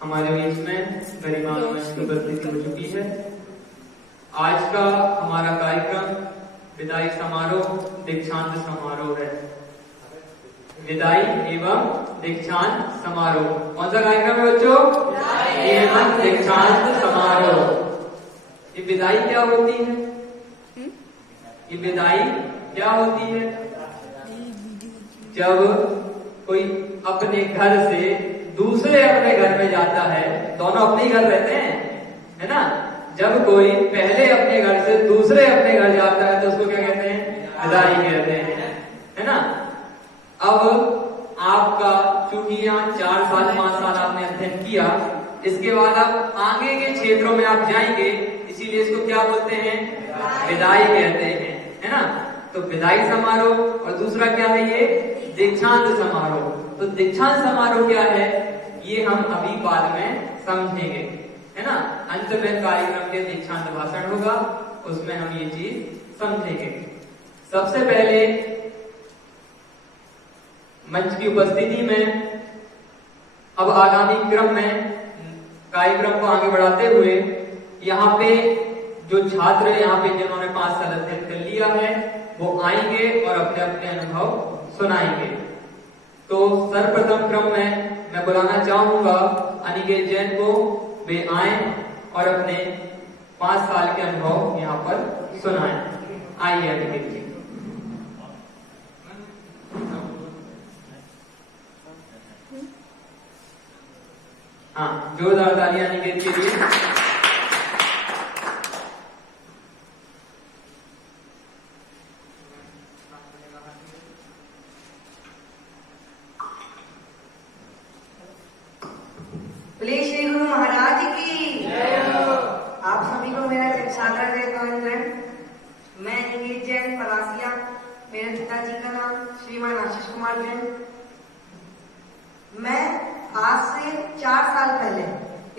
हमारे बीच में गरिमा की उपस्थिति हो चुकी है। आज का हमारा कार्यक्रम विदाई समारोह दीक्षांत समारोह है। विदाई एवं दीक्षांत समारोह कौन सा कार्यक्रम है बच्चों? एवं दीक्षांत समारोह। ये विदाई क्या होती है? ये विदाई क्या होती है? जब कोई अपने घर से दूसरे अपने घर में जाता है, दोनों अपने ही घर रहते हैं, है ना? जब कोई पहले अपने घर से दूसरे अपने घर जाता है तो उसको क्या कहते हैं? विदाई कहते हैं, है ना? अब आपका चूंकि यहाँ 4 साल 5 साल आपने अध्ययन किया, इसके बाद आप आगे के क्षेत्रों में आप जाएंगे, इसीलिए इसको क्या बोलते हैं? विदाई कहते हैं, है ना? तो विदाई समारोह और दूसरा क्या है? ये दीक्षांत समारोह। तो दीक्षांत समारोह क्या है ये हम अभी बाद में समझेंगे, है ना? अंत में कार्यक्रम के दीक्षांत भाषण होगा, उसमें हम ये चीज समझेंगे। सबसे पहले मंच की उपस्थिति में अब आगामी क्रम में कार्यक्रम को आगे बढ़ाते हुए यहाँ पे जो छात्र यहाँ पे जिन्होंने 5 साल अध्ययन कर लिया है वो आएंगे और अपने अपने अनुभव सुनाएंगे। तो सर्वप्रथम क्रम में मैं बुलाना चाहूंगा अनिकेत जैन को। वे आए और अपने 5 साल के अनुभव यहाँ पर सुनाएं। आइए अनिकेत जी। हाँ, जोरदार तालियां अनिकेत के लिए। बोले श्री गुरु महाराज की जय हो। आप सभी को मेरा सादर वंदन। मैं अनिकेत जैन पलासिया, मेरे पिताजी का नाम श्रीमान आशीष कुमार जैन। मैं आज से 4 साल पहले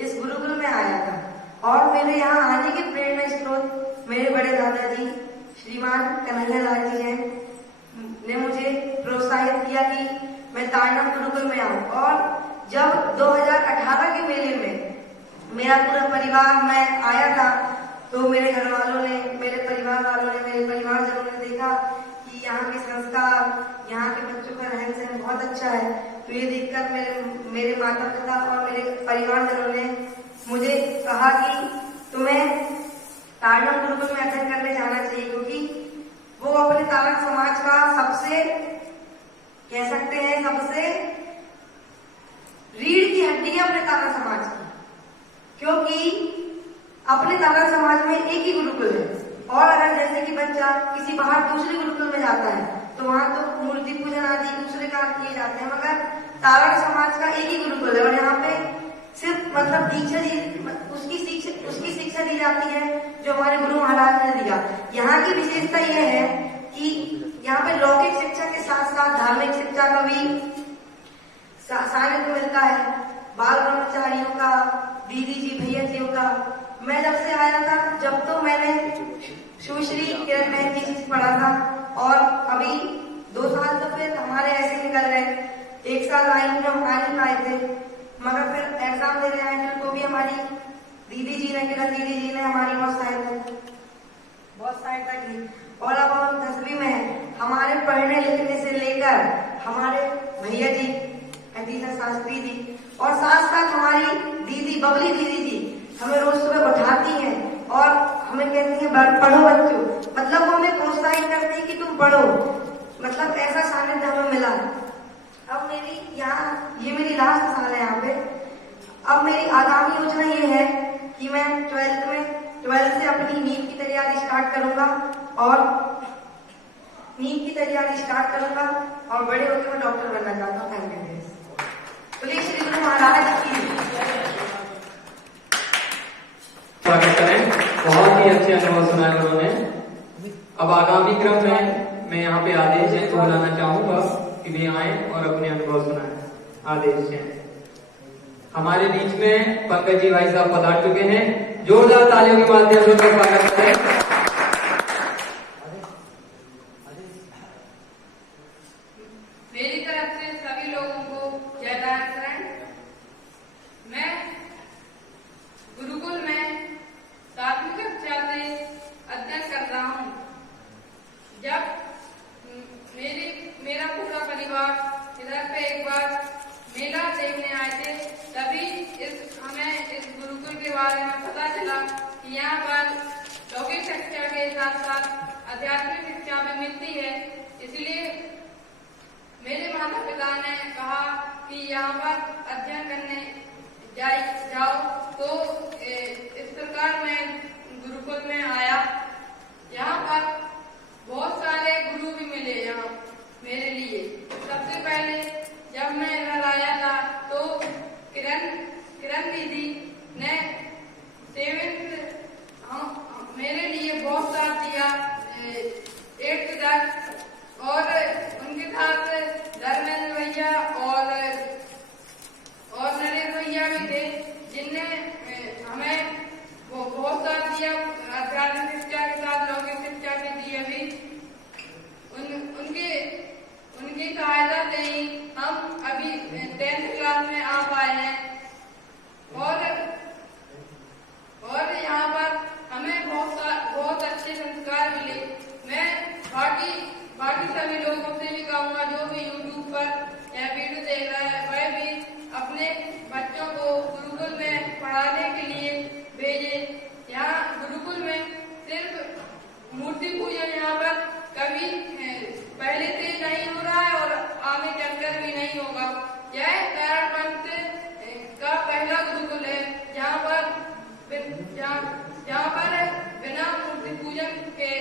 इस गुरुकुल में आया था और मेरे यहाँ आने की प्रेरणा स्रोत मेरे बड़े दादाजी श्रीमान कन्हैया लाल जी जैन ने मुझे प्रोत्साहित किया कि मैं ताड़ना गुरुकुल में आऊं। और जब 2018 के मेले में मेरा पूरा परिवार मैं आया था तो मेरे घर वालों ने, मेरे परिवार वालों ने, मेरे परिवारजनों ने देखा कि यहाँ के संस्कार, यहाँ के बच्चों का रहन सहन बहुत अच्छा है। तो ये देखकर मेरे माता पिता और मेरे परिवारजनों ने मुझे कहा कि तुम्हें ताड़ना गुरुकुल में अध्ययन करने जाना चाहिए, क्योंकि वो अपने तारक समाज का सबसे, कह सकते हैं सबसे रीढ़ की हड्डी है अपने तारक समाज की। क्योंकि अपने तारक समाज में एक ही गुरुकुल है और अगर जैसे कि बच्चा किसी बाहर दूसरे गुरुकुल में जाता है तो वहां तो मूर्ति पूजन आदि दूसरे काम किए जाते हैं, मगर तारक समाज का एक ही गुरुकुल है और यहाँ पे सिर्फ मतलब दीक्षा उसकी शिक्षा दी जाती है जो हमारे गुरु महाराज ने दिया। यहाँ की विशेषता यह है कि यहाँ पे लौकिक शिक्षा के साथ साथ धार्मिक शिक्षा का भी सानिध्य मिलता है। बाल ब्रह्मचारियों का, दीदी जी भैया जियों का। मैं जब से आया था जब तो मैंने सुश्री किरण महंती जी से पढ़ा था और अभी 2 साल तो फिर हमारे ऐसे निकल गए। 1 साल लाइन में हम आ नहीं पाए थे, मगर फिर एग्जाम देने आए थे तो भी हमारी दीदी जी ने, किरण दीदी जी ने हमारी बहुत सहायता की। और अब हम 10वीं में हैं। हमारे पढ़ने लिखने से लेकर हमारे भैया जी अतीशा शास्त्री जी और साथ साथ हमारी दीदी बबली दीदी जी हमें रोज सुबह उठाती हैं और हमें कहती हैं पढ़ो बच्चों, मतलब वो हमें प्रोत्साहित करती है कि तुम पढ़ो। मतलब ऐसा सानिध्य हमें मिला। अब ये मेरी लास्ट साल है यहाँ पे। अब मेरी आगामी योजना ये है कि मैं 12th से अपनी नीट की तैयारी स्टार्ट करूंगा और बड़े होकर मैं डॉक्टर बनना चाहता हूँ। Thank you. बोलिए श्री गुरु महाराज की। स्वागत करें। बहुत ही अच्छे अनुभव सुनाए उन्होंने। अब आगामी क्रम में मैं यहाँ पे आदेश जैन को बुलाना चाहूंगा कि वे आए और अपने अनुभव सुनाए। आदेश जैन हमारे बीच में पंकज जी भाई साहब पधार चुके हैं। जोरदार तालियों के माध्यम से उनका स्वागत करें। मेरी तरफ से सभी लोगों को जय दान। मैं साथ साथ आध्यात्मिक शिक्षा भी मिलती है। इसलिए मेरे माता पिता ने कहा कि यहाँ पर अध्ययन करने जाओ, तो इस प्रकार मैं गुरुकुल में आया। यहाँ पर बहुत सारे गुरु भी मिले यहाँ मेरे लिए। सबसे पहले जब मैं घर आया था तो किरण दीदी ने मेरे लिए बहुत साथ दिया 8th तक, और उनके साथ धर्मेंद्र भैया और नरेश भैया भी थे, जिनने हमें बहुत साथ दिया। आध्यात्मिक शिक्षा के साथ लौकिक शिक्षा भी दी। अभी उनकी सहायता से ही हम अभी 10th क्लास में आ पाए हैं, और यहाँ पर हमें बहुत अच्छे संस्कार मिले। मैं बाकी सभी लोगों से भी कहूँगा, जो भी YouTube पर यह वीडियो देख रहा है, वह भी अपने बच्चों को गुरुकुल में पढ़ाने के लिए भेजे। यहाँ गुरुकुल में सिर्फ मूर्ति पूजा यहाँ पर कभी पहले से नहीं हो रहा है और आगे चलकर भी नहीं होगा। यह कारण पंथ का पहला गुरुकुल है जहाँ पर बिना मूर्ति पूजन के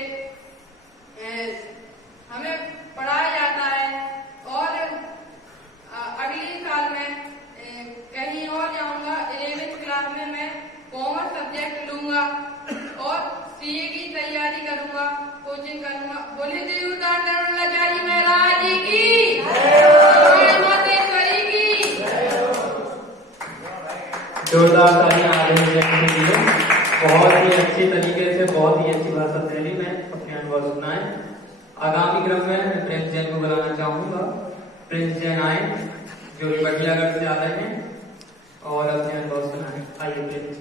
हमें पढ़ाया जाता है। और अगले साल में कहीं और जाऊंगा। 11th क्लास में मैं कॉमर्स सब्जेक्ट लूंगा और CA की तैयारी करूंगा, कोचिंग करूंगा। बोले देवदाचार्य महाराज की, मातेश्वरी की। जोरदार तालियां आ रही हैं। बहुत ही अच्छी तरीके से, बहुत ही अच्छी भाषा शैली में अपने अनुभव सुनाए। आगामी क्रम में प्रिंस जैन को बुलाना चाहूंगा। प्रिंस जैन आए, जो बटियागढ़ से आ रहे हैं और अपने अनुभव सुनाए। आइए प्रिंस जी।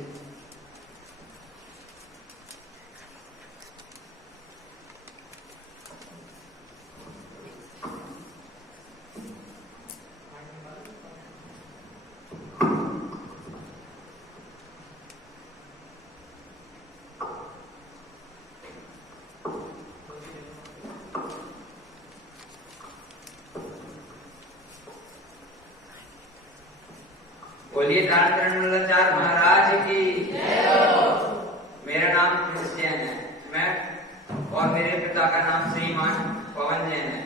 बोलिए दानचरण महाराज की। मेरा नाम प्रिंस जैन है। मैं और मेरे पिता का नाम श्रीमान पवन जैन है।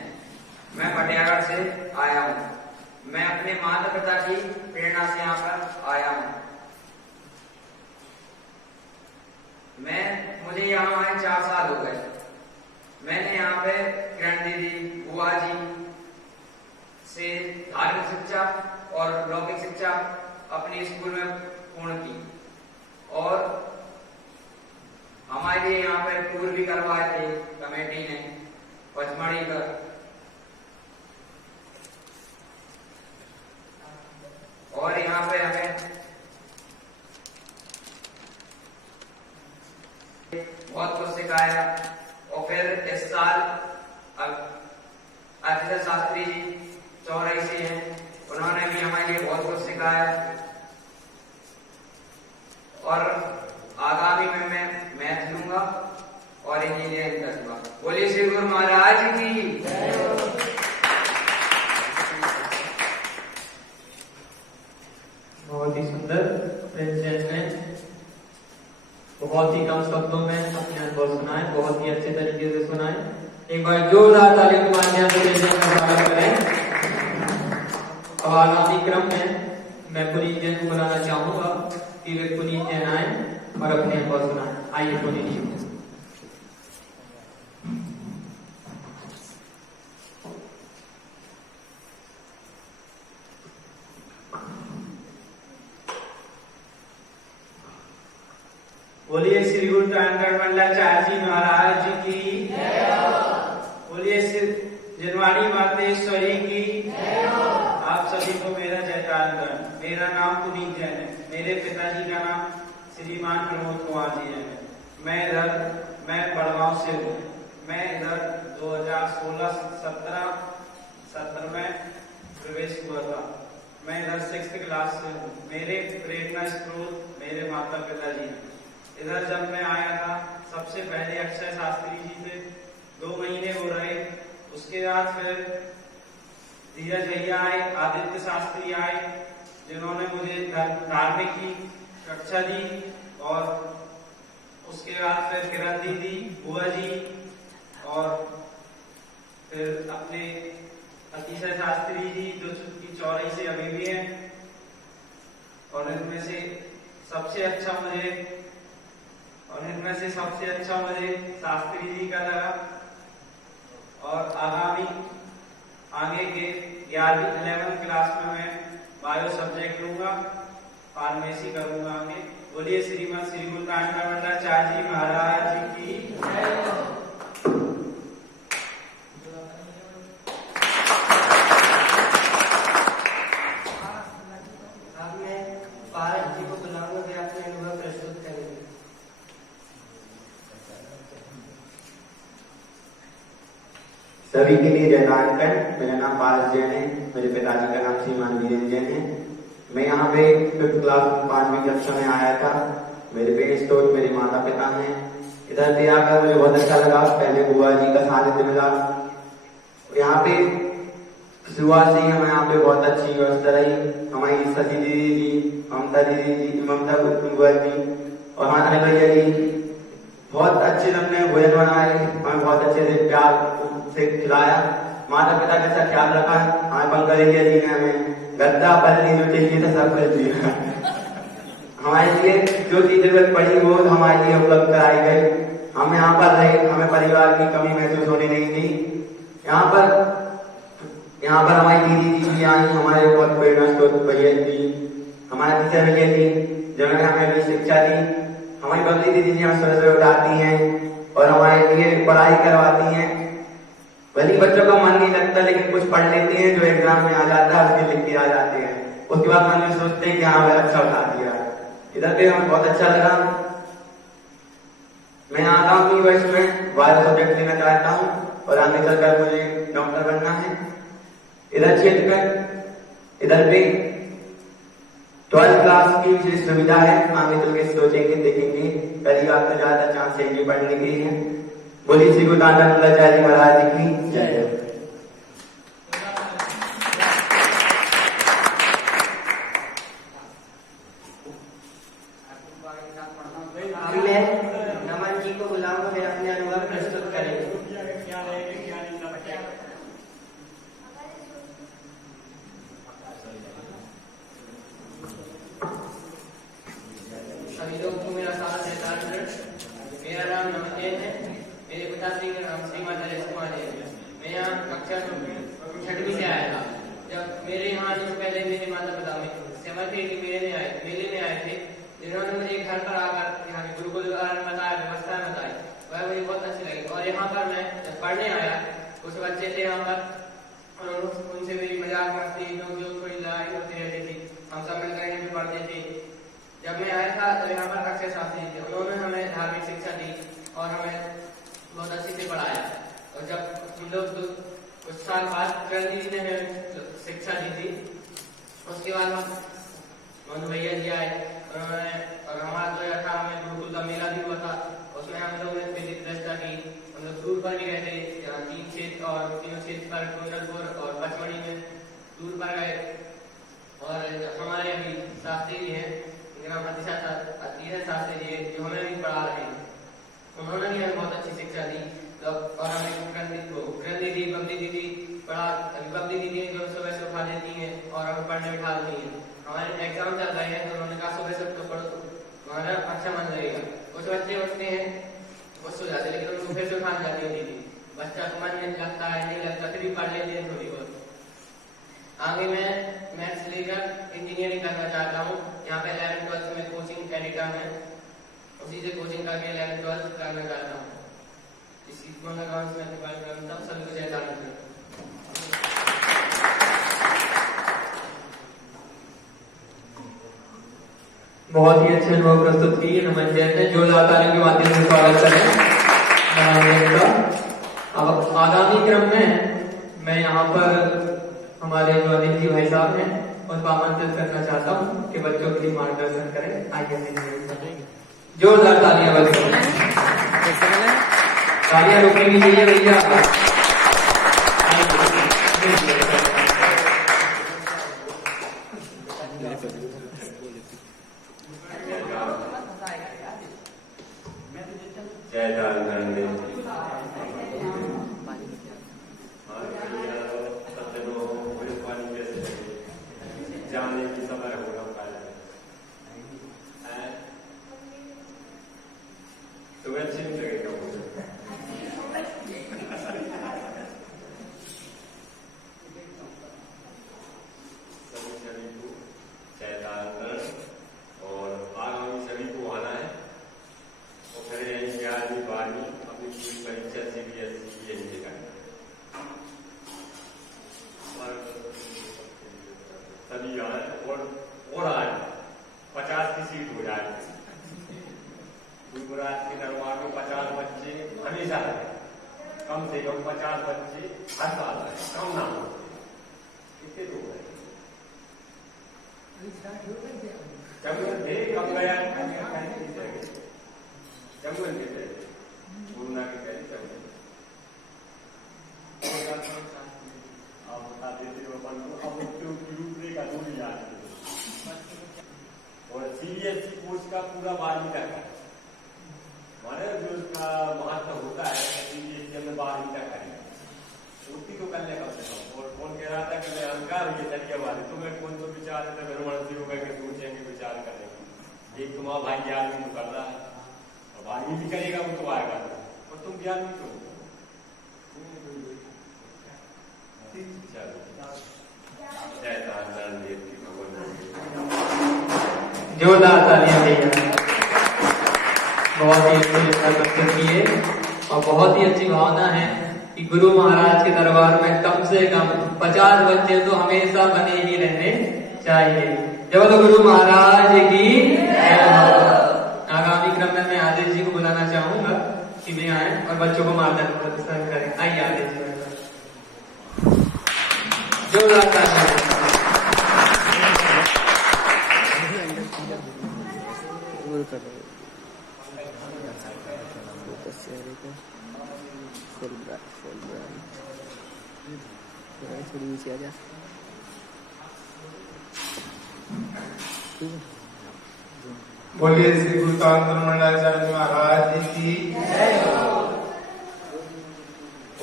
मैं बटियागढ़ से आया हूँ। मैं अपने माता पिता की प्रेरणा से यहाँ पर आया हूँ। मुझे यहाँ आए 4 साल हो गए। मैंने यहाँ पे किरण दीदी, बुआ जी से धार्मिक शिक्षा और लौकिक शिक्षा अपने स्कूल में पूर्ण की, और हमारे लिए यहाँ पे टूर भी करवाए थे कमेटी ने पचमढ़ी का। और यहाँ पे हमें बहुत कुछ सिखाया। और फिर इस साल अक्षर शास्त्री जी चौराई से हैं, उन्होंने भी हमारे लिए बहुत कुछ सिखाया। और आगामी में मैं मैथ लूंगा और इंजीनियरिंग करूंगा। बोलिए श्री गुरु महाराज की। बहुत ही सुंदर प्रिंस जैन ने बहुत ही कम शब्दों में अपने अनुभव सुनाए, बहुत ही अच्छे तरीके से सुनाए। एक बार जोरदार तालियों के माध्यम से प्रिंस जैन का स्वागत करें। अब आगामी क्रम में मैं पुनीत जैन को बुलाना चाहूंगा कि वे पुनीत जैन आए और अपने अनुभव सुनाए। आइए पुनीत जी। बोलिए श्री गुरु मंडलाचार्य जी महाराज की। बोलिए श्री जनवाणी मातेश्वरी की। आप सभी को मेरा जयकार कर। मेरा नाम पुनीत जैन है। मेरे पिताजी का नाम श्रीमान प्रमोद कुमार जी है। मैं बड़गांव से हूँ। मैं इधर 2016-17 में प्रवेश हुआ था। मैं इधर 6th क्लास से हूँ। मेरे प्रेरणा स्रोत मेरे माता पिताजी हैं। इधर जब मैं आया था सबसे पहले अक्षय शास्त्री जी थे, 2 महीने वो रहे। उसके बाद फिर धीरज भैया आए, आदित्य शास्त्री आए, जिन्होंने मुझे धार्मिक की कक्षा दी। और उसके बाद फिर किरण दीदी, बुआ जी, और फिर अपने अतिशय शास्त्री जी जो की चौराई से अभी भी हैं। और इनमें से सबसे अच्छा मुझे शास्त्री जी का लगा। और आगे के 11वीं क्लास में मैं बायो सब्जेक्ट लूंगा, फार्मेसी करूंगा आगे। बोलिए श्रीमद श्री गुरु कांडाचार्य जी महाराज की जय। अब मैं पारस जी को बुलाऊंगा कि अपने अनुभव प्रस्तुत करेंगे। सभी के लिए जय नारायण। मेरा नाम पारस जैन है, मेरे पिताजी का नाम श्रीमान वीरेंद्र जैन है। मैं यहाँ पे 5th क्लास 5वीं कक्षा में आया था। मेरे पेरेंट्स तो मेरे माता पिता हैं। इधर पे आकर मुझे बहुत अच्छा लगा। पहले बुआ जी का सानिध्य मिला। यहाँ पे शुरुआत से ही हमें यहाँ पे बहुत अच्छी व्यवस्था रही। हमारी सती दीदी जी, ममता बुआ जी और हमारे भैया जी बहुत अच्छे हमने भोजन बनाए। हमें बहुत अच्छे से प्यार से खिलाया। माता पिता का अच्छा ख्याल रखा। हमारे पंकज भैया जी ने हमें गद्दा पल्ली जो चाहिए था सब कुछ दिया। हमारे लिए जो चीज जरूरत पड़ी वो हमारे लिए उपलब्ध कराई गई। हम यहाँ पर रहे, हमें परिवार की कमी महसूस होने नहीं दी। यहाँ पर हमारी दीदी जी भी आई, हमारे बहुत प्रेरणा स्रोत भैया जी, हमारे टीचर भैया जी जिन्होंने हमें भी शिक्षा दी। हमारी बबली दीदी जी हमें सुबह सुबह उठाती हैं और हमारे लिए पढ़ाई करवाती हैं। भले बच्चों का मन नहीं लगता लेकिन कुछ पढ़ लेते हैं, जो एग्जाम में आ जाता है उसके लिख के आ जाते हैं। उसके बाद मन में सोचते हैं कि हाँ मैं अच्छा उठा दिया। इधर पे हमें बहुत अच्छा लगा। मैं आगामी वर्ष में बायो सब्जेक्ट लेना चाहता हूँ और आगे चलकर मुझे डॉक्टर बनना है। इधर पे 12th क्लास की विशेष सुविधा है। आगे चल के सोचेंगे, देखेंगे, कभी आपको ज्यादा चांस है पढ़ने के लिए। बोलिए श्री गुरु कांडाचार्य जी महाराज की जय। मैं नमन जी को बुलाऊंगा, वे अपने अनुभव प्रस्तुत करेंगे। सभी लोग को मेरा साथ है। मेरा नाम नमन जैन है। मेरे पिताश्री का नाम श्रीमान नरेश कुमार है। मैं यहाँ कक्षा 6वीं से आया था। जब मेरे यहाँ जो पहले मेरे माता पिता में समझ थे कि मेले में आए थे, जिन्होंने मुझे घर पर आकर यहाँ के गुरुकुल बताया, व्यवस्था बताई, वह मुझे बहुत अच्छी लगी। और यहाँ पर मैं जब पढ़ने आया, कुछ बच्चे थे यहाँ पर और उनसे मेरी मजाक मस्ती जो थोड़ी लड़ाई होती रहती थी। हम सब मिलकर यहाँ भी पढ़ते थे। जब मैं आया था तो यहाँ पर अक्षय शास्त्री थे, उन्होंने हमें धार्मिक शिक्षा दी और हमें बहुत अच्छे से पढ़ाया। और जब हम लोग कुछ साल बाद किरण जी ने हमें शिक्षा दी थी, उसके बाद हम मनु भैया जी आए और हमारा 2018 में गुरुकुल का मेला भी हुआ था। उसमें हम लोग ने फिजिक्स व्यवस्था की। हम लोग टूर पर भी गए थे, 3 क्षेत्र और 3 क्षेत्र पर कुंडलपुर और पचमढ़ी में टूर पर गए। और हमारे अभी शास्त्री जी हैं, अतिशय शास्त्री जी जो हमें भी पढ़ा रहे हैं, उन्होंने भी हमें बहुत अच्छी शिक्षा दी। और हमें किरण दीदी, बबली दीदी पढ़ा। बबली दीदी जो सुबह से उठा देती हैं और हमें पढ़ने बिठा देती हैं। हमारे एग्जाम चल रहे हैं तो उन्होंने कहा सुबह से तो पढ़ो, हमारा अच्छा मन लगेगा। कुछ बच्चे उठते हैं, वो सो जाते हैं, लेकिन उनको फिर से उठाने जाती है दीदी। बच्चा को मन नहीं लगता है, नहीं लगता, फिर भी पढ़ लेते हैं थोड़ी बहुत। आगे मैं मैथ्स लेकर इंजीनियरिंग करना चाहता हूँ। यहाँ पे 11th-12th में कोचिंग एडिटा में उसी से कोचिंग करके 11th-12th करना चाहता हूँ। इसी गाँव से सभी को जयकार है। बहुत ही अच्छे अनुभव प्रस्तुत किए नमन जैन ने। जोरदार तालियों के माध्यम से स्वागत करें। अब आगामी क्रम में मैं यहाँ पर हमारे जो अनिल जी भाई साहब हैं उनको आमंत्रित करना चाहता हूँ कि बच्चों के लिए मार्गदर्शन करें। आइए जोरदार तालियां बजाओ। तालियां रुकनी नहीं चाहिए भैया। जय दानदंडे जाने की समय हो रहा है तुम्हें अच्छी नहीं लगेगा मुझे। सभी को जय दानदंड और आगामी सभी को आना है और फिर 11वीं 12वीं अपनी पूरी परीक्षा CBSE की यही जगह सभी आए और आए 50 की सीट हो जाए। गुरुराज के दरबार में 50 बच्चे हमेशा रहे, कम से कम 50 बच्चे हर साल रहे, कम ना हो। कितने लोग हैं? जंगल थे, कब गया जंगल के थे, गुरुना के थे जंगल। आप बता देते हो अपन को, अब रूपरेखा जो भी याद है। और CBSE कोर्स का पूरा 12वीं तक है हमारे, जो उसका महत्व होता है CBSE में 12वीं तक है, उसी को करने कम से कम। और कौन कह रहा था कि मैं अहंकार ये तरीके वाले, तुम्हें कौन तो विचार है ब्रह्मणसी हो गए सोचेंगे विचार करेंगे। एक तुम्हारा भाई 11वीं कर रहा है और 12वीं भी करेगा, वो तो आएगा और तुम 11वीं क्यों? जोरदार तालियां भैया। बहुत ही अच्छे प्रस्तुत किए और बहुत ही अच्छी भावना है कि गुरु महाराज के दरबार में कम से कम 50 बच्चे तो हमेशा बने ही रहने चाहिए। जय बोलो गुरु महाराज की जय। आगामी क्रम में मैं आदेश जी को बुलाना चाहूंगा कि वे आए और बच्चों को मार्गदर्शन करें। आइए आदेश जी। जोरदार तालियां। थोड़ी नीचे आ जा। बोलिए श्री गुरु मंडलाचार्य महाराज जी की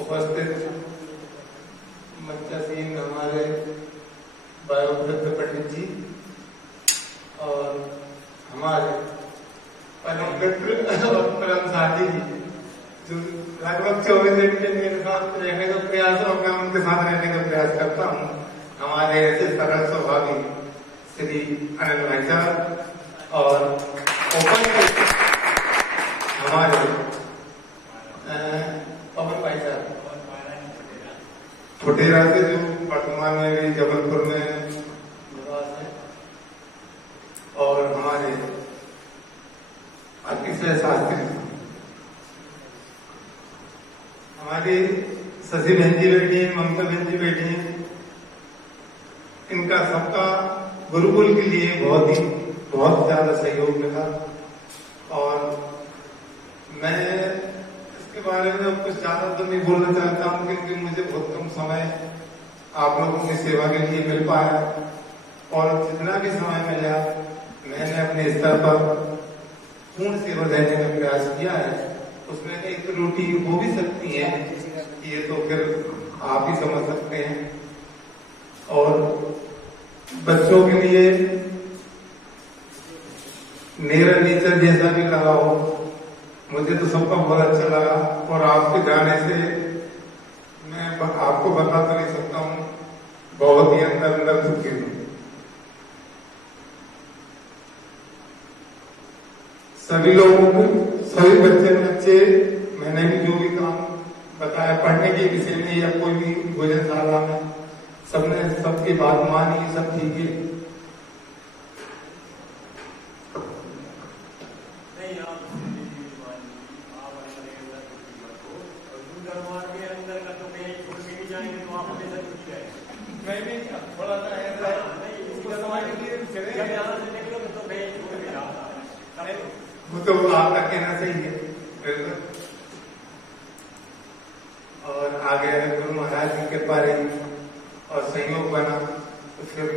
उपस्थित मच्चासीन हमारे वयोवृद्ध पंडित जी और हमारे परम मित्र और परम साथी जी, जो लगभग 24 घंटे मेरे साथ रहने का प्रयास और मैं उनके साथ रहने का प्रयास करता हूँ। हमारे ऐसे सरल स्वभावी श्री अनिल भाई साहब और ओपन हमारे पवन भाई साहब फुटेरा से, जो वर्तमान में भी जबलपुर में निवास है, और हमारे अतिशय शास्त्री हमारी शशि बहन जी बैठी है, ममता बहन जी बैठी है। इनका सबका गुरुकुल के लिए बहुत ज्यादा सहयोग मिला और मैं इसके बारे में कुछ ज्यादा तो नहीं बोलना चाहता हूँ, क्योंकि मुझे बहुत कम समय आप लोगों की सेवा के लिए मिल पाया और जितना भी समय मिला मैंने अपने स्तर पर पूर्ण सेवा देने का प्रयास किया है। उसमें एक त्रुटि हो भी सकती है, ये तो फिर आप ही समझ सकते हैं। और बच्चों के लिए मेरा नेचर जैसा भी लगा हो, मुझे तो सबका बहुत अच्छा लगा और आपके जाने से मैं आपको बता तो नहीं सकता हूँ, बहुत ही अंदर दुखी हूँ। सभी लोगों को, सभी बच्चे मैंने भी जो भी काम बताया पढ़ने के विषय में या कोई भी भोजनशाला में, सबने सबकी बात मानी, सब ठीक है। तो आपका कहना सही है बिल्कुल। और आगे गुरु महाराज की कृपा रही और सहयोग बना तो फिर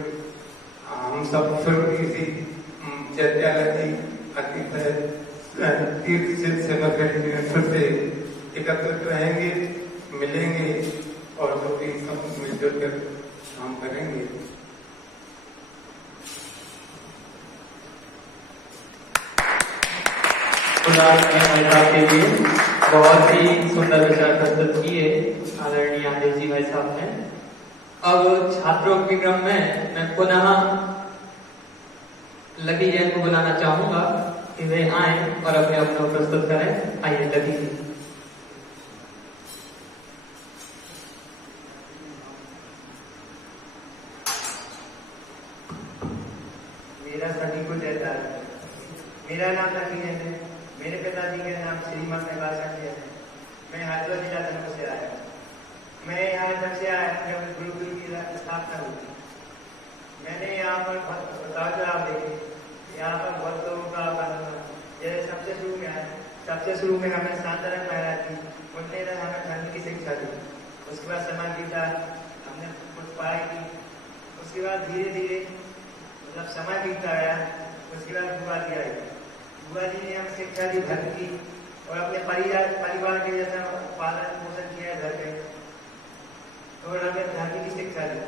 हम सब फिर इसी चैत्यालय की तीर्थ सेवा करेंगे, फिर से एकत्रित रहेंगे, मिलेंगे और जो भी सब मिलजुल कर काम करेंगे। के लिए बहुत ही सुंदर विचार प्रस्तुत किए आदरणीय आदेश जी भाई साहब ने। अब छात्रों के क्रम में मैं पुनः लकी जैन को बुलाना चाहूंगा कि वे आए और अपने अपने प्रस्तुत करें। आइए लकी जी। मेरा सभी को जयता है। मेरा नाम लकी जैन है। मेरे पिताजी का नाम श्रीमान प्रकाश है। मैं हरिद्वार जिला जन्म से आया। मैं यहाँ जब से आया जब गुरुकुल की स्थापना हुई। मैंने यहाँ पर बहुत देखे, यहाँ पर बहुत लोगों का बनना। जैसे सबसे शुरू में हमें शांताराम महाराज थी, उनने हमें धर्म की शिक्षा दी। उसके बाद समाज गीता हमने कुछ पढ़ाई की। उसके बाद धीरे धीरे मतलब समय बीतता गया। उसके बाद बुआ जी आई। बुआ जी ने हमें शिक्षा दी धर्म की और अपने परिवार के जैसा पालन पोषण किया घर पे और हमें धर्म की शिक्षा दी।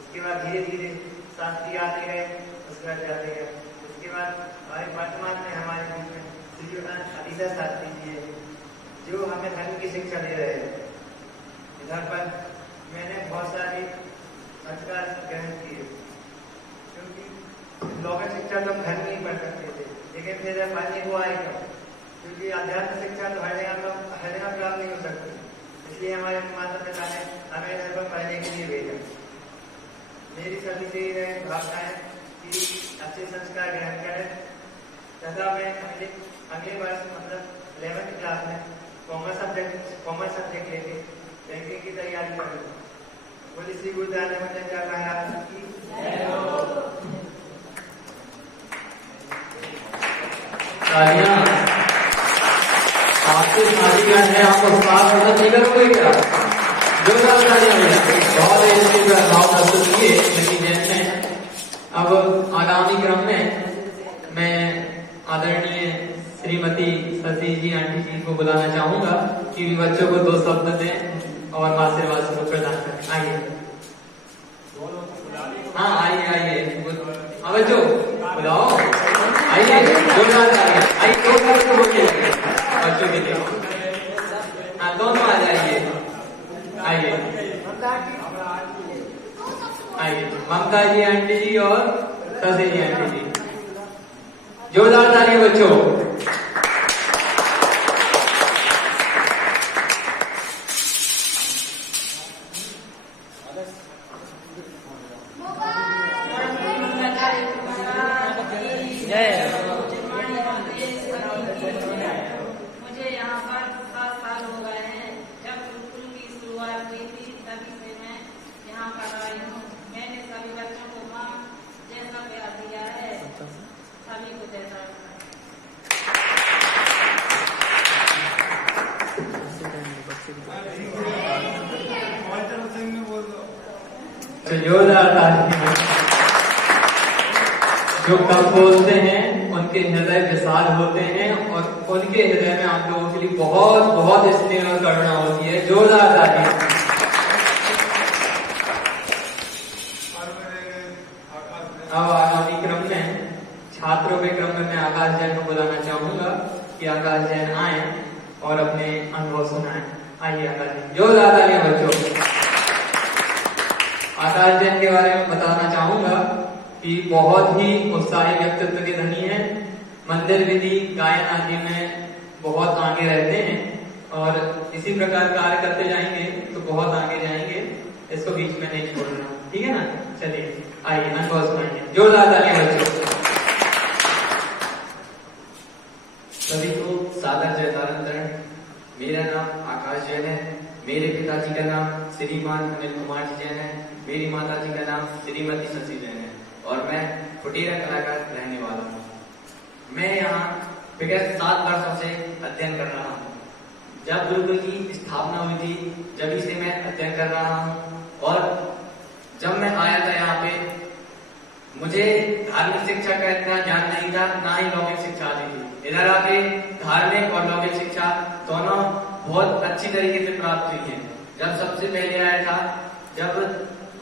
उसके बाद धीरे धीरे शास्त्री आते गए, उसके बाद जाते गए। उसके बाद हमारे वर्तमान में हमारे ग्रुप में श्री अलीसा शास्त्री जी है जो हमें धर्म की शिक्षा दे रहे हैं। इधर पर मैंने बहुत सारे संस्कार ग्रहण किए क्योंकि लौकिक शिक्षा तो हम घर में ही पढ़ सकते थे, लेकिन फिर पढ़ने को आए क्यों? क्योंकि अध्यात्म शिक्षा तो हर जगह प्राप्त नहीं हो सकती। इसलिए हमारे माता पिता ने हमें घर पर पढ़ने के लिए भेजा। मेरी सभी से भावना है कि अच्छे संस्कार ग्रहण करें तथा मैं अगले वर्ष मतलब 11th क्लास में कॉमर्स सब्जेक्ट लेके बैंकिंग की तैयारी करूँ। बोले श्री गुरुदास ने मुझे क्या कहा कि आपके साथीगण है, आपको साथ मदद नहीं करोगे क्या? जो बहुत अच्छी भाव प्रस्तुत किए लकी जैन ने। अब आगामी क्रम में मैं आदरणीय श्रीमती शशि जी आंटी जी को बुलाना चाहूंगा कि बच्चों को 2 शब्द दें और आशीर्वाद को प्रदान करें। आइए। हाँ आइए बच्चों बुलाओ, आइए जोरदार आइए 2 शब्द बोलिए बच्चों के लिए। हाँ दोनों आ जाइए। आइए ममता जी आंटी जी और शशि जी आंटी जी। जोरदार तालियां बच्चों। मुझे यहाँ पर 7 साल हो गए हैं। जब गुरुकुल की शुरुआत हुई थी तभी से मैं यहाँ पर आई हूँ। मैंने सभी बच्चों को माँ जैसा प्यार दिया है, सभी को जैसा। जोरदार तालियां। जो कब बोलते हैं उनके हृदय विशाल होते हैं और उनके हृदय में आप लोगों के लिए बहुत बहुत स्नेह और करुणा होती है। जोरदार तालियां। अब आगामी क्रम में छात्रों के क्रम में मैं आकाश जैन को बुलाना चाहूंगा कि आकाश जैन आए और अपने अनुभव सुनाएं। आइए आकाश जैन। जोरदार तालियां बच्चों। आकाश जैन के बारे में बताना चाहूंगा कि बहुत ही उत्साही व्यक्तित्व के धनी है। मंदिर विधि गायन आदि में बहुत आगे रहते हैं और इसी प्रकार कार्य करते जाएंगे तो बहुत आगे जाएंगे। इसको बीच में नहीं छोड़ना, ठीक है ना? चलिए आइए अनुभव सुनाइए। जोरदार तालियां बच्चों। सभी को सादर जयकारण। मेरा नाम आकाश जैन है। मेरे पिताजी का नाम श्रीमान अनिल कुमार जी जैन है। मेरी माता जी का नाम श्रीमती शशि जैन है और मैं फुटेरा कलाकार रहने वाला हूँ। मैं यहाँ विगत 7 वर्षों से अध्ययन कर रहा हूँ। जब गुरुकुल की स्थापना हुई थी जब से मैं अध्ययन कर रहा हूँ, और जब मैं आया था यहाँ पे मुझे धार्मिक शिक्षा का इतना ज्ञान नहीं था, ना ही लौकिक शिक्षा आती थी। इधर आके धार्मिक और लौकिक शिक्षा दोनों बहुत अच्छी तरीके से प्राप्त हुई है। जब सबसे पहले आया था, जब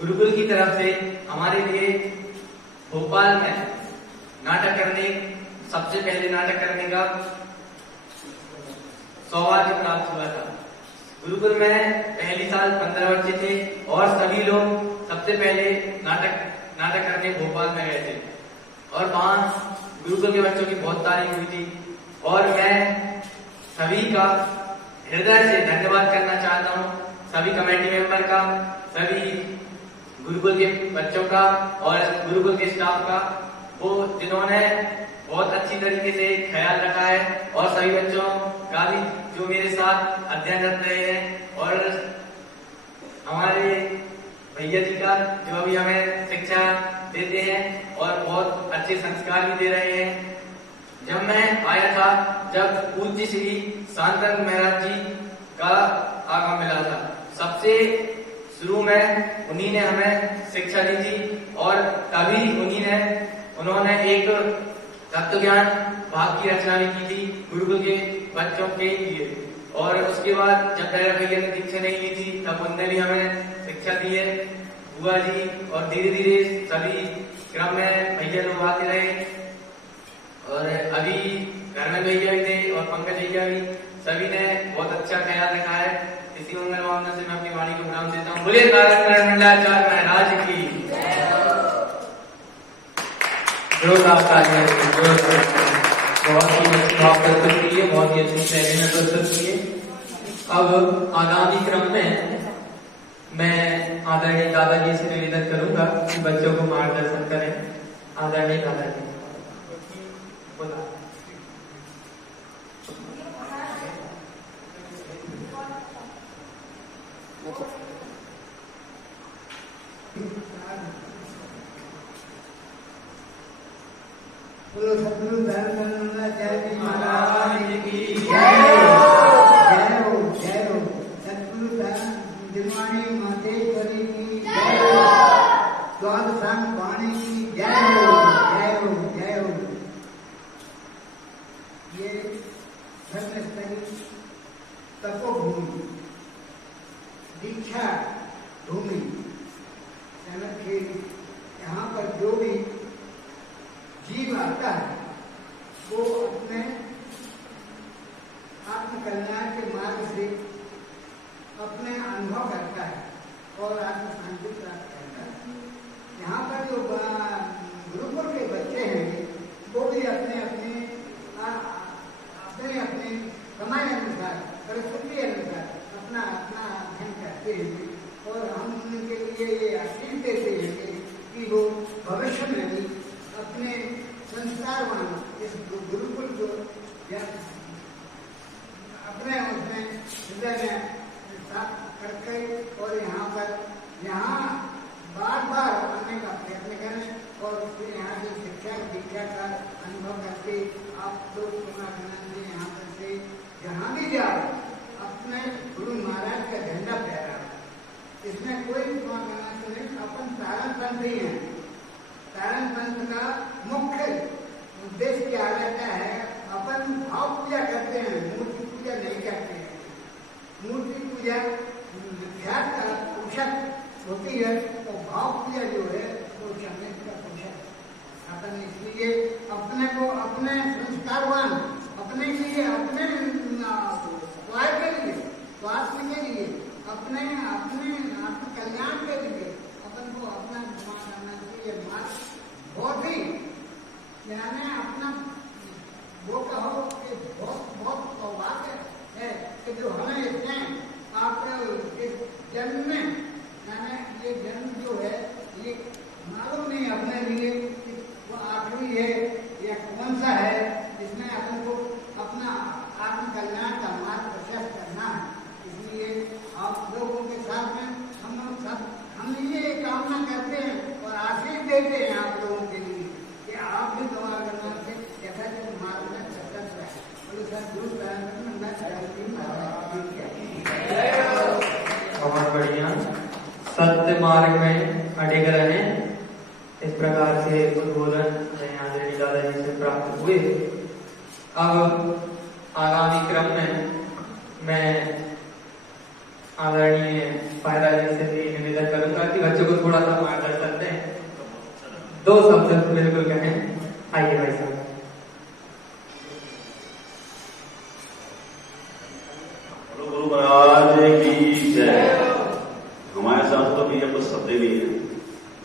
गुरुकुल की तरफ से हमारे लिए भोपाल में नाटक करने, सबसे पहले नाटक करने का सौभाग्य प्राप्त हुआ था। गुरुकुल में पहली साल 15 बच्चे थे और सभी लोग सबसे पहले नाटक करने भोपाल में गए थे, और वहां गुरुकुल के बच्चों की बहुत तारीफ हुई थी। और मैं सभी का हृदय से धन्यवाद करना चाहता हूँ, सभी कमेटी मेंबर का, सभी गुरुकुल के बच्चों का और गुरुकुल के स्टाफ का, वो जिन्होंने बहुत अच्छी तरीके से ख्याल रखा है, और सभी बच्चों का भी जो मेरे साथ अध्ययनरत रहे हैं, और हमारे भैया जी का जो अभी हमें शिक्षा देते हैं और बहुत अच्छे संस्कार भी दे रहे हैं। जब मैं आया था, जब पूज्य श्री शांतन महाराज जी का आगमन मिला था, सबसे शुरू में उन्हीं ने हमें शिक्षा दी थी, और तभी उन्होंने एक तत्व ज्ञान भाग की रचना भी की थी गुरुकुल के बच्चों के लिए। और उसके बाद जब मेरे भैया ने दीक्षा नहीं ली थी तब उनने भी हमें शिक्षा दी है, बुआ जी, और धीरे धीरे सभी क्रम में भैया लोग आते रहे, और अभी घर में भैया भी थे और पंकज भैया भी, सभी ने बहुत अच्छा ख्याल रखा है। इसी मंगल भावना से मैं अपनी वाणी को विराम देता हूँ। बोलिए तारक मंडलाचार्य महाराज की बहुत ही अच्छी भाव प्रस्तुत की है, बहुत ही अच्छी शैली में प्रस्तुत की है। अब आगामी क्रम में मैं आदरणीय दादाजी से निवेदन करूंगा कि बच्चों को मार्गदर्शन करें। आदरणीय दादाजी बोलो सतगुरु धर्मचंद्राचार्य जी महाराज की जय हो, जय हो। सतगुरु दिलवाणी मातेश्वरी की जय हो, द्वादशांग वाणी की जय हो, जय हो, जय हो। ये धर्मस्थली तपोभूमि, दीक्षा भूमि, यहाँ पर जो भी जीव आता है वो अपने आत्मकल्याण के मार्ग से अपने अनुभव करता है और आत्म शांति प्राप्त करता है। यहाँ पर जो गुरुकुल के बच्चे हैं वो भी अपने समय अनुसार, परिस्थिति अनुसार अपना अध्ययन करते हैं, और हम उनके लिए ये आशीष देते हैं कि वो भविष्य में भी अपने संस्कारवान इस गुरुकुल को अपने उसमें हृदय में साफ करके और यहाँ बार बार आने का प्रयत्न करें, और फिर यहाँ की शिक्षा दीक्षा का अनुभव करके आप लोग यहाँ पर से जहाँ भी जाओ अपने गुरु महाराज का झंडा फहराओ। इसमें कोई अपन सारण पंथ ही है। सारण पंथ का मुख्य उद्देश्य क्या रहता है? अपन भाव पूजा करते हैं, मूर्ति पूजा नहीं करते हैं। मूर्ति पूजा विख्यात का पोषक होती है, और भाव पूजा जो है वो चमन का पोषक। अपन इसलिए अपने को अपने संस्कारवान, अपने लिए, अपने स्वास्थ्य के लिए, स्वास्थ्य के लिए, अपने आत्म कल्याण के लिए अपन को अपना निर्माण करना चाहिए। मार्ग बहुत ही मैंने अपना वो कहो कि बहुत सौभाग्य है कि जो हमें इसने आप इस जन्म में, मैंने ये जन्म जो है ये मालूम नहीं अपने लिए वो आखिरी है या कौन सा है, जिसमें अपन को अपना आत्म कल्याण का मार्ग प्रशस्त करना है। इसलिए आप लोगों के साथ में हम लोग सब हम ये कामना करते हैं और आशीष देते हैं आप लोगों के लिए कि आप भी दुआ करना से यथाचित मार्ग में सतत रहे। मार्ग में अड़े रहें। इस प्रकार से उद्बोधन आदरणीय दादाजी से प्राप्त हुए। अब आगामी क्रम में मैं आदरणीय फायदा जी से भी निवेदन करूंगा कि बच्चों को थोड़ा सा मार्गदर्शन दें, 2 शब्द बिल्कुल कहें। आइए भाई साहब। गुरु महाराज की जय। हमारे साथ तो भैया कुछ शब्द नहीं है,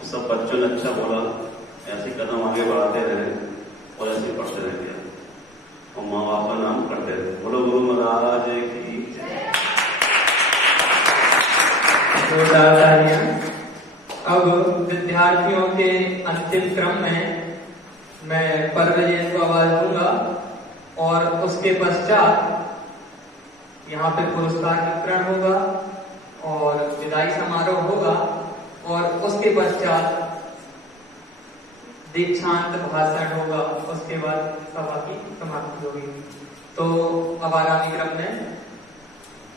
सब बच्चों ने अच्छा बोला, ऐसे कदम आगे बढ़ाते रहे और ऐसे पढ़ते रहे और माँ बाप का नाम करते रहे। बोलो गुरु महाराज की जय। अब विद्यार्थियों के अंतिम क्रम में मैं परवजय को आवाज दूंगा और उसके पश्चात यहाँ पे पुरस्कार वितरण होगा और विदाई समारोह होगा और उसके पश्चात दीक्षांत भाषण होगा। उसके बाद सभा की समाप्ति होगी। तो अब आगामी क्रम में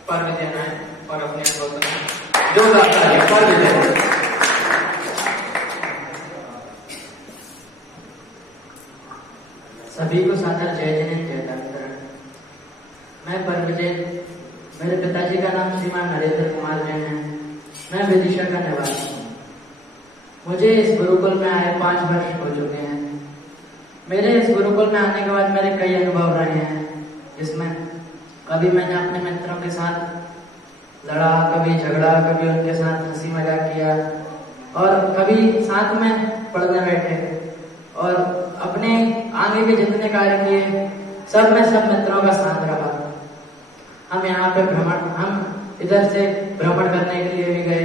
परवजय आए और अपने अनुभव में जोरदार तालियां परवजय। सभी को सादर जय जैन जय दातारण। मैं परवजय, मेरे पिताजी का नाम श्रीमान नरेंद्र कुमार जैन है। मैं विदिशा का निवासी हूँ। मुझे इस गुरुकुल में आए 5 वर्ष हो चुके हैं। मेरे इस गुरुकुल में आने के बाद मेरे कई अनुभव रहे हैं, जिसमें कभी मैंने अपने मित्रों के साथ लड़ा, कभी झगड़ा, कभी उनके साथ हंसी मजाक किया और कभी साथ में पढ़ने बैठे और अपने आगे के जितने कार्य किए सब में सब मित्रों का साथ रहा। हम यहाँ पे हम इधर से भ्रमण करने के लिए भी गए।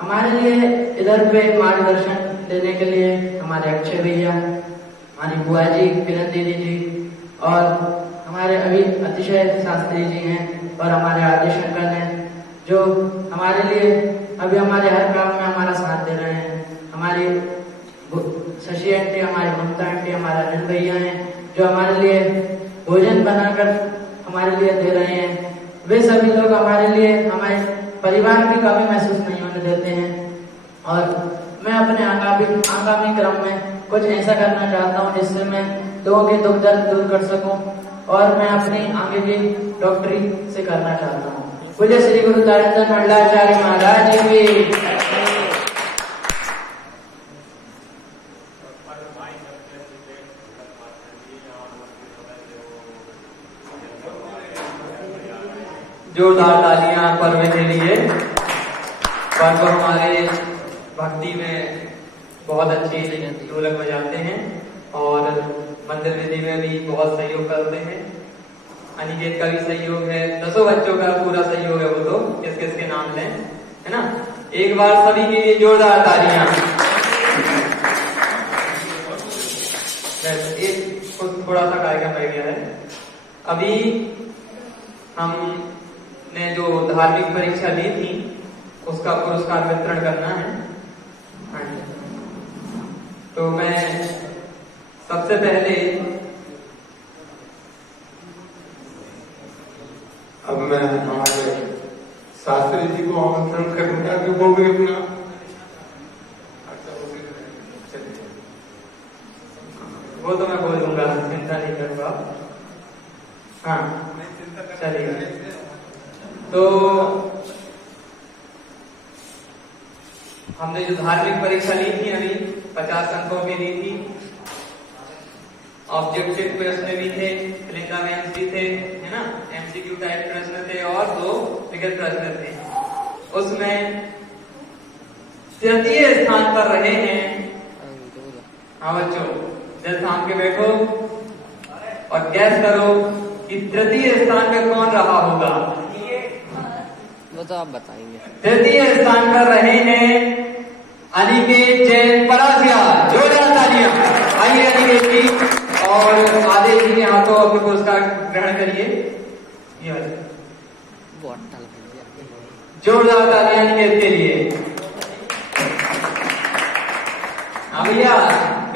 हमारे लिए इधर पे मार्गदर्शन देने के लिए हमारे अक्षय भैया, हमारी बुआ जी किरण दीदी जी और हमारे अभी अतिशय शास्त्री जी हैं और हमारे आदि शंकर हैं, जो हमारे लिए अभी हमारे हर काम में हमारा साथ दे रहे हैं। हमारी शशि आंटी, हमारी ममता आंटी, हमारा अनिल भैया हैं, जो हमारे लिए भोजन बनाकर हमारे लिए दे रहे हैं। वे सभी लोग हमारे लिए हमारे परिवार की कमी महसूस नहीं होने देते हैं और मैं अपने आगामी क्रम में कुछ ऐसा करना चाहता हूँ जिससे मैं लोगों के दुख दर्द दूर कर सकूं और मैं अपनी आगे की डॉक्टरी से करना चाहता हूँ। बोलिए श्री गुरु तारचंद मंडलाचार्य महाराज की। जोरदार तालियां पर्व के लिए। पर्व हमारे भक्ति में बहुत अच्छी ढोलक बजाते हैं और मंदिर विधि में भी बहुत सहयोग करते हैं। अनिकेत का भी सहयोग है, 10 बच्चों का पूरा सहयोग है। वो तो किस किस के नाम लें, है ना? एक बार सभी के लिए जोरदार तालियां। एक थोड़ा सा कार्यक्रम रह गया है। अभी हमने जो धार्मिक परीक्षा ली थी उसका पुरस्कार वितरण करना है। हाँ जी, तो मैं सबसे पहले अब मैं हमारे शास्त्री जी को आमंत्रण करूंगा कि वो भी अपना वो तो मैं बोल दूंगा, चिंता नहीं करूंगा। हाँ चलिए, तो हमने जो धार्मिक परीक्षा ली थी अभी 50 अंकों की ली थी। ऑब्जेक्टिव प्रश्न भी थे, लिंगांश भी थे, है ना? एमसीक्यू टाइप प्रश्न थे और 2 लिखित प्रश्न थे। उसमें तृतीय स्थान पर रहे हैं। हाँ बच्चों, जब साम के बैठो और गैस करो कि तृतीय स्थान पे कौन रहा होगा। वो तो आप बताएंगे। तृतीय स्थान पर रहे हैं अनिकेत जैन परासिया। जोरदार तालियां। आइए अनिकेत जी और आदेश जी के हाथों अपने पुरस्कार ग्रहण करिए। जोरदार तालियां अनिकेत के लिए। हाँ भैया,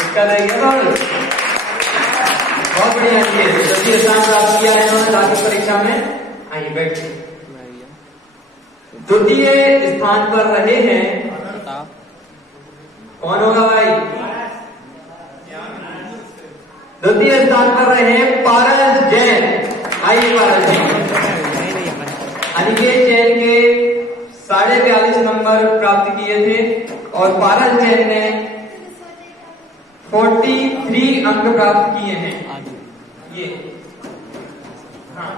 इसका रहेगा बहुत बढ़िया। तृतीय स्थान प्राप्त किया है उन्होंने धार्मिक परीक्षा में। आइए बैठिए। द्वितीय स्थान पर रहे हैं, कौन होगा भाई? द्वितीय स्थान पर रहे हैं पारस जैन। आइए पारस जैन। अनिकेत जैन के 42.5 नंबर प्राप्त किए थे और पारस जैन ने 43 अंक प्राप्त किए हैं। ये हाँ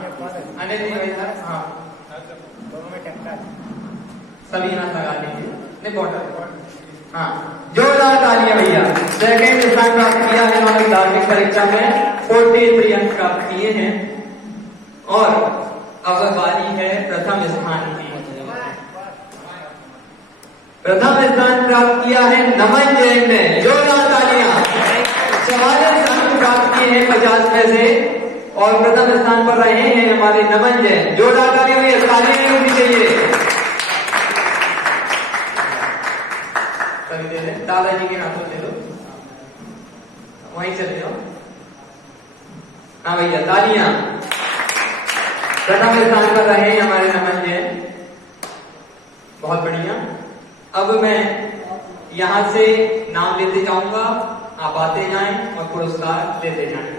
अनिल जी भाई साहब, हाँ सभी हाथ लगा लीजिए। हाँ जोरदार तालियां भैया। सेकंड स्थान प्राप्त किया है इन्होंने धार्मिक परीक्षा में, 43 अंक प्राप्त किए हैं। और अब बारी है प्रथम स्थान की। प्रथम स्थान प्राप्त किया है नमन जैन ने। जोरदार तालियां। 44 अंक प्राप्त किए हैं 50 में से और प्रथम स्थान पर रहे हैं हमारे नमन जैन। जोरदार तालियां भैया, तालियां नहीं होनी चाहिए। दादाजी के हाथों दे दो, वहीं चले जाओ। हाँ भैया तालियां। प्रथम स्थान पर रहे हमारे नमन जैन, बहुत बढ़िया। अब मैं यहां से नाम लेते जाऊंगा, आप आते जाएं और पुरस्कार लेते जाएं।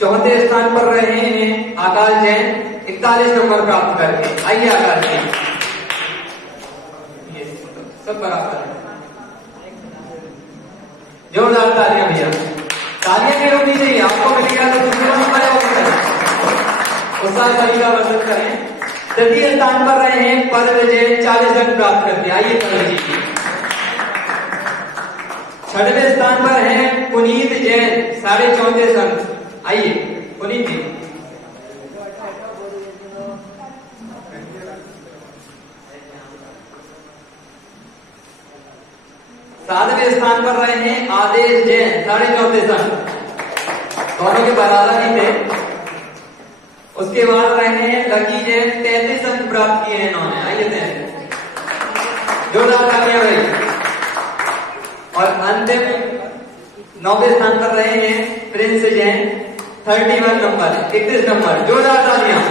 चौथे स्थान पर रहे हैं आकाश जैन, 41 नंबर प्राप्त करके। आइए आकाश जी, ये सब बराबर है। जोरदार तालियां भैया। तालियां नहीं होनी चाहिए, आपको मिलेगा तो दूसरा नंबर उत्साह सभी का वर्णन करें। तृतीय स्थान पर रहे हैं पर्व जैन, 40 अंक प्राप्त करते। आइए पर्व जी। छठवें स्थान पर हैं पुनीत जैन, 34.5 अंक। आइए पुनीत जी। सातवें स्थान पर रहे हैं आदेश जैन, 34.5 अंक। दोनों के बराबर ही थे। उसके बाद रहे हैं लकी जैन, 33 अंक प्राप्त किए हैं इन्होंने। आइए थे जोरदार तालियां भाई। और अंतिम 9वें स्थान पर रहे हैं प्रिंस जैन, 31 नंबर, 31 नंबर। जोरदार तालियां।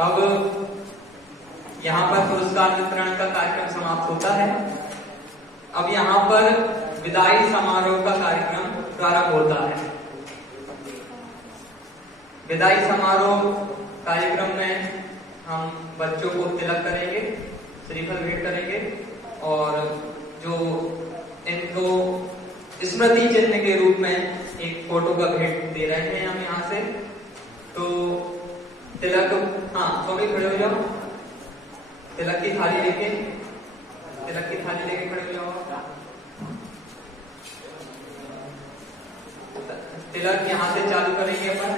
अब यहां पर पुरस्कार वितरण का कार्यक्रम समाप्त होता है। अब यहां पर विदाई समारोह का कार्यक्रम प्रारंभ होता है। विदाई समारोह कार्यक्रम में हम बच्चों को तिलक करेंगे, श्रीफल भेंट करेंगे और जो इनको स्मृति चिन्ह के रूप में एक फोटो का भेंट दे रहे हैं हम यहाँ से। तो तिलक, हाँ सभी खड़े हो जाओ। तिलक की थाली लेके, तिलक की थाली लेके खड़े हो जाओ। तिलक यहाँ से चालू करेंगे अपन।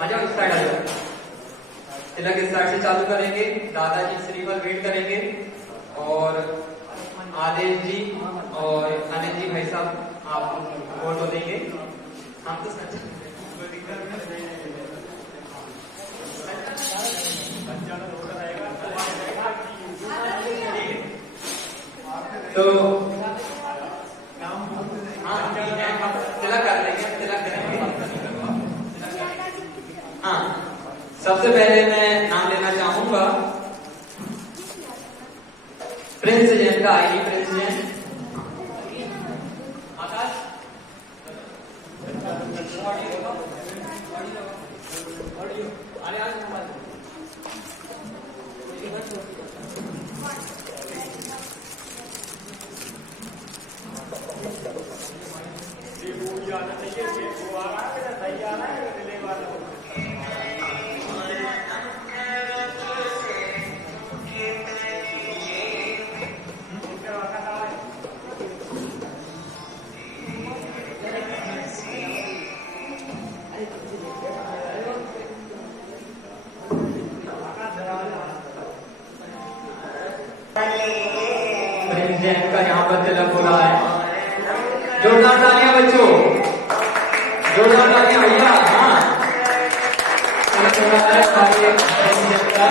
आ जाओ इस साइड आ जाओ। तिलक इस साइड से चालू करेंगे, दादाजी श्रीफल भेंट करेंगे और आदेश जी और अनिल जी भाई साहब आप फोटो देंगे। हम तो तो हाँ तिलक कर लेंगे, तिलक करेंगे। हाँ सबसे पहले मैं नाम लेना चाहूंगा प्रिंस जैन का। आइए प्रिंस जैन। आकाश जैन का यहाँ पर तिलक हो रहा है। जोरदार तालियां बच्चों, जोरदार तालियां भैया। हाँ तिलक हो रहा है हमारे प्रिंस जैन का।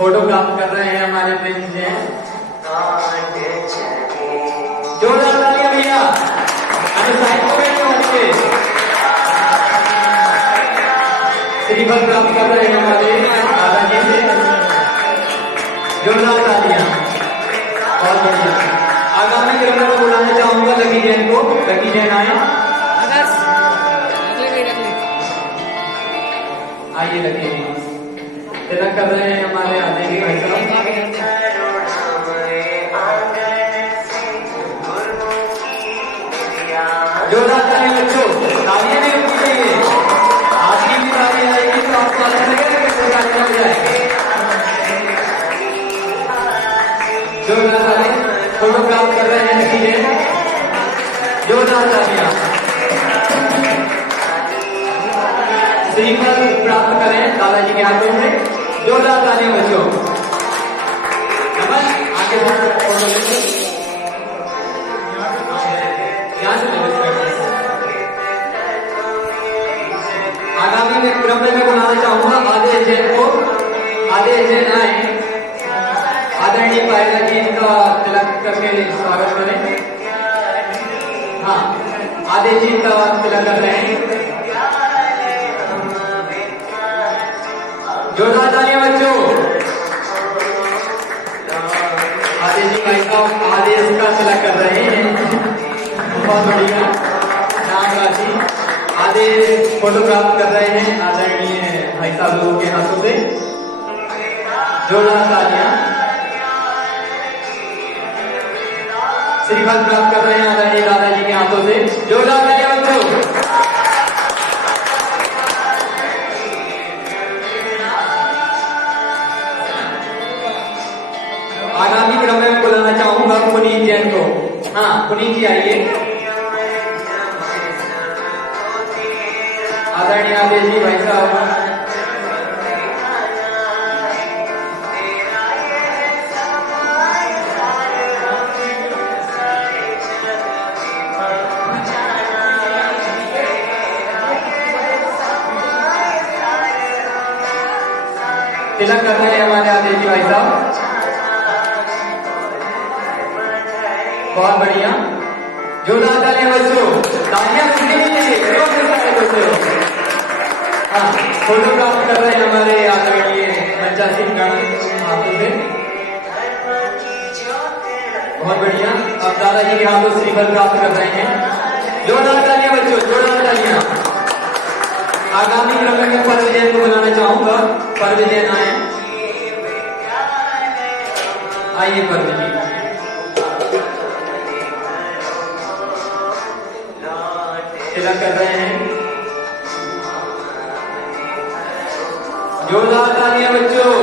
फोटो प्राप्त कर रहे हैं हमारे प्रिंस जी हैं। जोरदार तालियां भैया। अरे साइड को बैठो बच्चे। श्रीफल प्राप्त कर रहे हैं हमारे दादाजी से। जोरदार तालियां। बहुत बढ़िया। आगामी क्रम में बुलाना चाहूंगा लकी जैन को। लकी जैन आए। आइए लकी जी। तिलक कर रहे हैं हमारे आदेजी भाई साहब। जोरदार तालियां बच्चों। तालियां नहीं रुकनी चाहिए। आपकी भी ताली आएगी तो आपको अच्छा लगेगा कि कोई तालियां हो जाए। जोरदार तालियां। फोटो प्राप्त कर रहे हैं लकी जैन। जोरदार तालियां। श्रीफल प्राप्त करें दादाजी के हाथों से। जोरदार तालियां बच्चों। आगे फोटो लेते यहाँ से आगामी में क्रम में बुलाना चाहूंगा आदेश जैन को। आदेश जैन आए। आदरणीय पायला जी का तिलक करके स्वागत करें। हाँ आदेश जी का तिलक कर रहे हैं। जोरदार तालियां बच्चों। आदेश जी भाई साहब आदेश का तिलक कर रहे हैं। बहुत बढ़िया। राम राशि आदेश फोटो प्राप्त कर रहे हैं आदरणीय भाई साहब लोगों के हाथों से। जोरदार तालियां। श्रीफल प्राप्त कर रहे हैं आदरणीय दादाजी के हाथों से। जोरदार तालियां बच्चों। आगामी क्रम में बुलाना चाहूंगा पुनीत जैन को। हाँ पुनीत जी आइए। आदरणीय आदेश जी भाई साहब। तिलक कर रहे हैं हमारे आदेश जी भाई साहब। बहुत बढ़िया। जोरदार तालियां बच्चों। तालियां सुननी चाहिए बच्चों। हाँ फोटो प्राप्त कर रहे हैं हमारे आदरणीय बच्चा सिंह गण हाथों से। बहुत बढ़िया। अब दादाजी के हाथों श्रीफल प्राप्त कर रहे हैं। जोरदार तालियां बच्चों। जोरदार तालियां। आगामी क्रम में पर्व जैन को बुलाना चाहूंगा। पर्व जैन आए। आइए पर्व जी। तिलक कर रहे हैं। जोरदार तालियां बच्चों।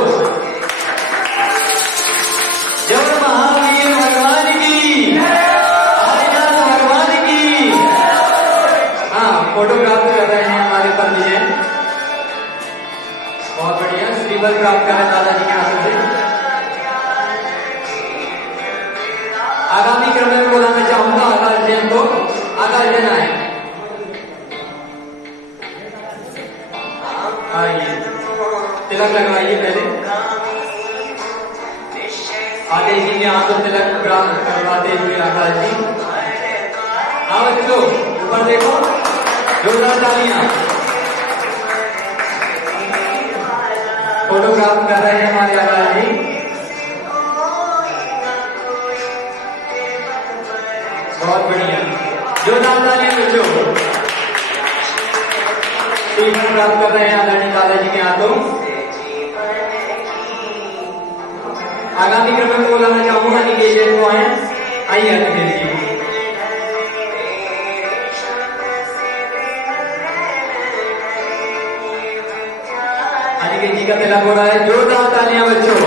जय महावीर भगवान की। आदिनाथ भगवान की। हाँ फोटो प्राप्त कर रहे हैं हमारे पर्व जैन। बहुत बढ़िया। श्रीफल प्राप्त कर रहे हैं दादाजी के हाथों से। आगामी क्रम में बुलाना चाहूंगा आकाश जैन को। आकाश जैन आए। आइए तिलक लगवाइए पहले। आदेश जी के हाथों तिलक प्राप्त करवाते हुए आकाश जी। हाँ बच्चों ऊपर देखो। जोरदार तालियां। फोटो प्राप्त कर रहे हैं हमारे आकाश जी। बहुत बढ़िया। जोरदार तालियां बच्चों। श्रीफल प्राप्त कर रहे हैं आदरणीय दादाजी के हाथों। आगामी क्रम में बुलाना चाहूंगा निकेश जैन को। आइए निकेश जी। निकेश जी का तिलक हो रहा है। जोरदार तालियां बच्चों।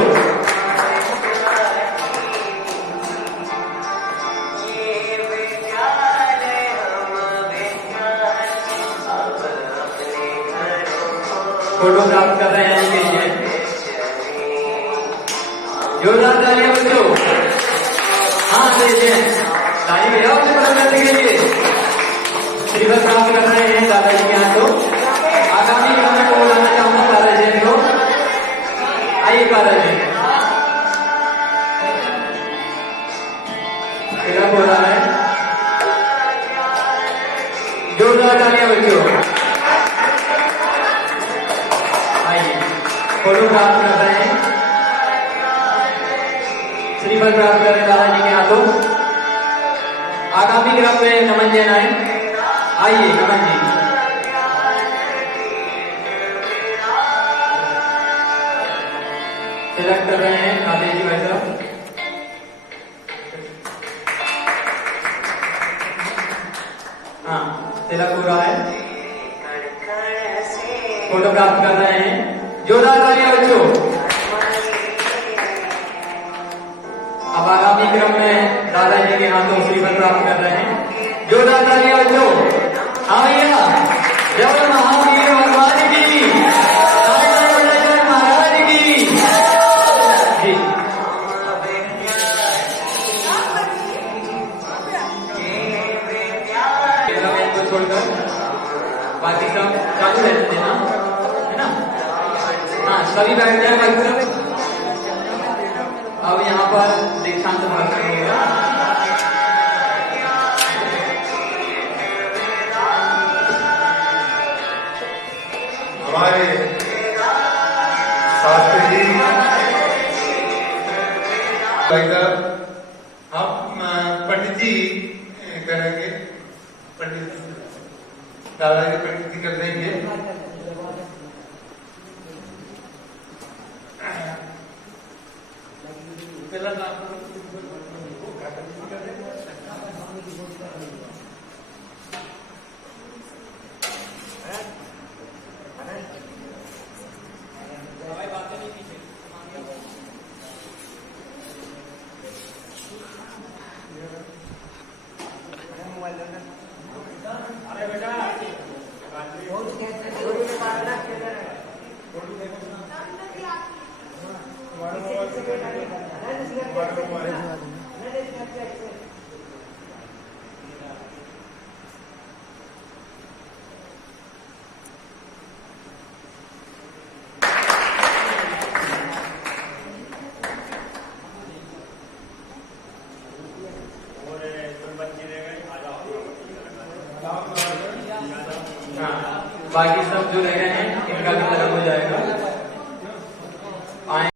फोटो प्राप्त कर रहे हैं निकेश जैन। जोरदार तालियां बच्चों। हाँ जैन ताली भैया उसे पता करने के लिए। श्रीफल प्राप्त कर रहे हैं दादाजी के हाथों। आगामी क्रम में बुलाना चाहूंगा तारा जैन को। आइए तारा जैन। फोटोग्राफ कर रहे हैं, श्रीफल प्राप्त कर रहे हैं दादाजी के हाथों। आगामी क्रम में नमन जैन आए, आइए नमन जी। तिलक कर रहे हैं राधे जी भाई साहब। हाँ, तिलक हो रहा है, फोटो प्राप्त कर रहे हैं। जोरदार तालियां बच्चों। अब आगामी क्रम में दादाजी के हाथों श्रीफल प्राप्त कर रहे हैं। जोरदार तालियां बच्चों। हाँ भैया, जय महावीर भगवान की, महाराज की जी। को छोड़कर बाकी सब चालू रहते थे ना, है ना? हाँ, सभी बैठ जाए बाकी सब। अब यहाँ पर दीक्षांत भाषण होगा। हमारे शास्त्री जी हम पंडित जी करेंगे, पंडित दादाजी पंडित जी कर देंगे। बाकी सब जो रह गए हैं इनका भी खत्म हो जाएगा।